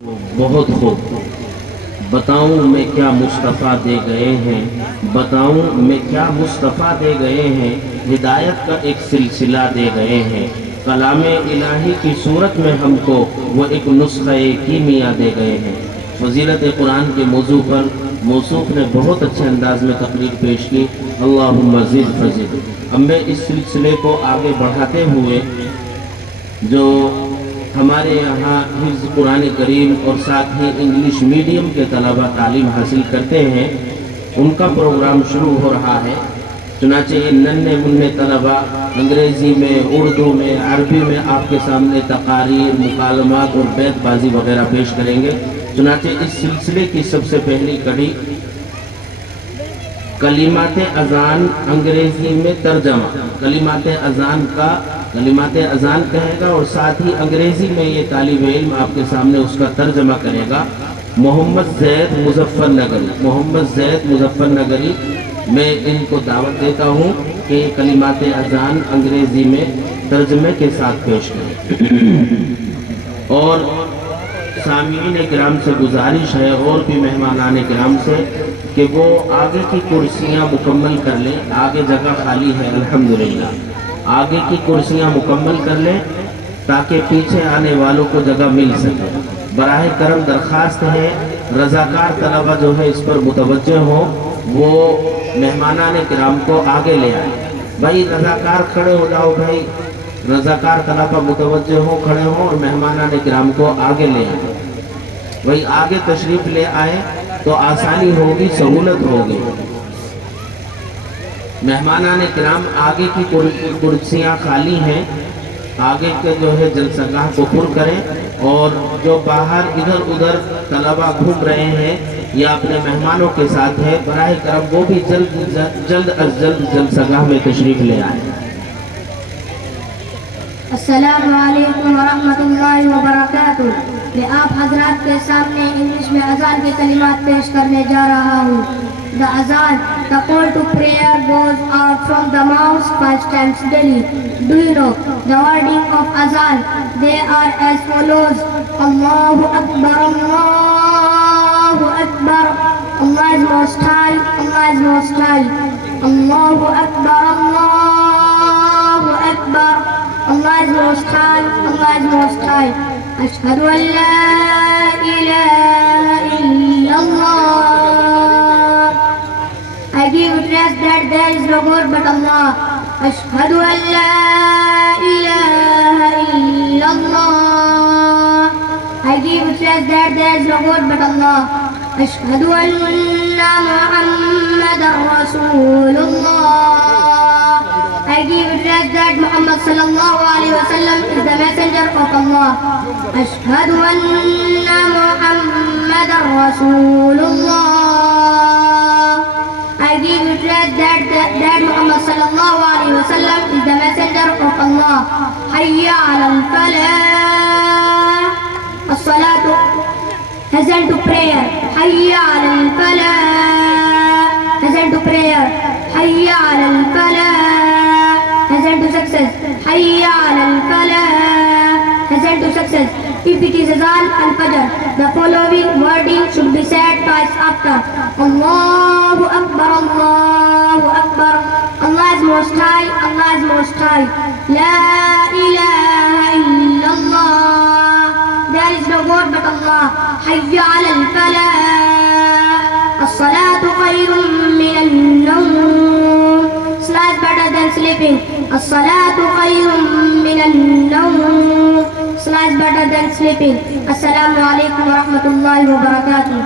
بہت خوب بتاؤں میں کیا مصطفیٰ دے گئے ہیں، بتاؤں میں کیا مصطفیٰ دے گئے ہیں، ہدایت کا ایک سلسلہ دے گئے ہیں، کلام الہی کی صورت میں ہم کو وہ ایک نسخہ کیمیا دے گئے ہیں۔ فضیلت قرآن کے موضوع پر موصوف نے بہت اچھے انداز میں تقریر پیش کی، اللہم زد فزد۔ اب میں اس سلسلے کو آگے بڑھاتے ہوئے جو ہمارے یہاں حفظ قرآن کریم اور ساتھ ہی انگلش میڈیم کے طلبہ تعلیم حاصل کرتے ہیں، ان کا پروگرام شروع ہو رہا ہے۔ چنانچہ یہ ننھے منھے طلبہ انگریزی میں، اردو میں، عربی میں آپ کے سامنے تقاریر، مکالمات اور بیت بازی وغیرہ پیش کریں گے۔ چنانچہ اس سلسلے کی سب سے پہلی کڑی کلمات اذان انگریزی میں ترجمہ، کلمات اذان کا کلمات اذان کہے گا اور ساتھ ہی انگریزی میں یہ طالب علم آپ کے سامنے اس کا ترجمہ کرے گا۔ محمد زید مظفر نگری، محمد زید مظفر نگری، میں ان کو دعوت دیتا ہوں کہ یہ کلمات اذان انگریزی میں ترجمے کے ساتھ پیش کریں۔ اور سامعین کرام سے گزارش ہے اور بھی مہمانان کرام سے کہ وہ آگے کی کرسیاں مکمل کر لیں، آگے جگہ خالی ہے الحمدللہ، آگے کی کرسیاں مکمل کر لیں تاکہ پیچھے آنے والوں کو جگہ مل سکے۔ براہ کرم درخواست ہے رضاکار طلبہ جو ہے اس پر متوجہ ہوں، وہ مہمانان کرام کو آگے لے آئیں۔ بھائی رضاکار کھڑے ہو جاؤ، بھائی رضاکار طلبہ متوجہ ہوں، کھڑے ہوں اور مہمانان کرام کو آگے لے آئیں۔ بھائی آگے تشریف لے آئیں تو آسانی ہوگی، سہولت ہوگی۔ مہمانان کرام آگے کی کرسیاں خالی ہیں، آگے کے جو ہے جلسہ گاہ کو پر کریں، اور جو باہر ادھر ادھر طلبہ گھوم رہے ہیں یا اپنے مہمانوں کے ساتھ ہے، براہ کرم وہ بھی جلد از جلد جلسہ گاہ میں تشریف لے آئیں۔ السلام علیکم ورحمۃ اللہ وبرکاتہ۔ میں آپ حضرات کے سامنے انگلش میں اذان کے کلمات پیش کرنے جا رہا ہوں۔ The azan, the call to prayer goes out from the mouth 5 times daily. Do you know the wording of azan? They are as follows: Allahu Akbar, Allahu Akbar, Allah is most high, Allah is most high. Allahu Akbar, Allahu Akbar, Allah is most high, Allah is most high. Ashhadu an la ilaha illallah. I give witness that there is no God but Allah. Ashhadu an la ilaha illallah. I give witness that there is no God but Allah. Ashhadu anna Muhammadan Rasulullah. I give witness that Muhammad sallallahu alaihi wasallam is the messenger of Allah. Ashhadu anna Muhammadan Rasulullah. I give witness that Muhammad sallallahu alaihi wasallam is the messenger of Allah. Hayya ala al-falah. As-salatu, hasten to prayer. Hayya ala al-falah. Hasten to prayer. Hayya ala al-falah. Hasten to success. Hayya ala al-falah. Hasten to success. If it is azan al-fajr, the following wording should be said twice after. Allahu Akbar, Allahu Akbar, Allah is most high, Allah is most high. La ilaha illallah, there is no God but Allah. Hayya ala al-falah. As-salatu khayrun min al-nawm. Salah is better than sleeping. As-salatu khayrun min al-nawm. Salah is better than sleeping. Assalamu alaikum wa rahmatullahi wa barakatuh.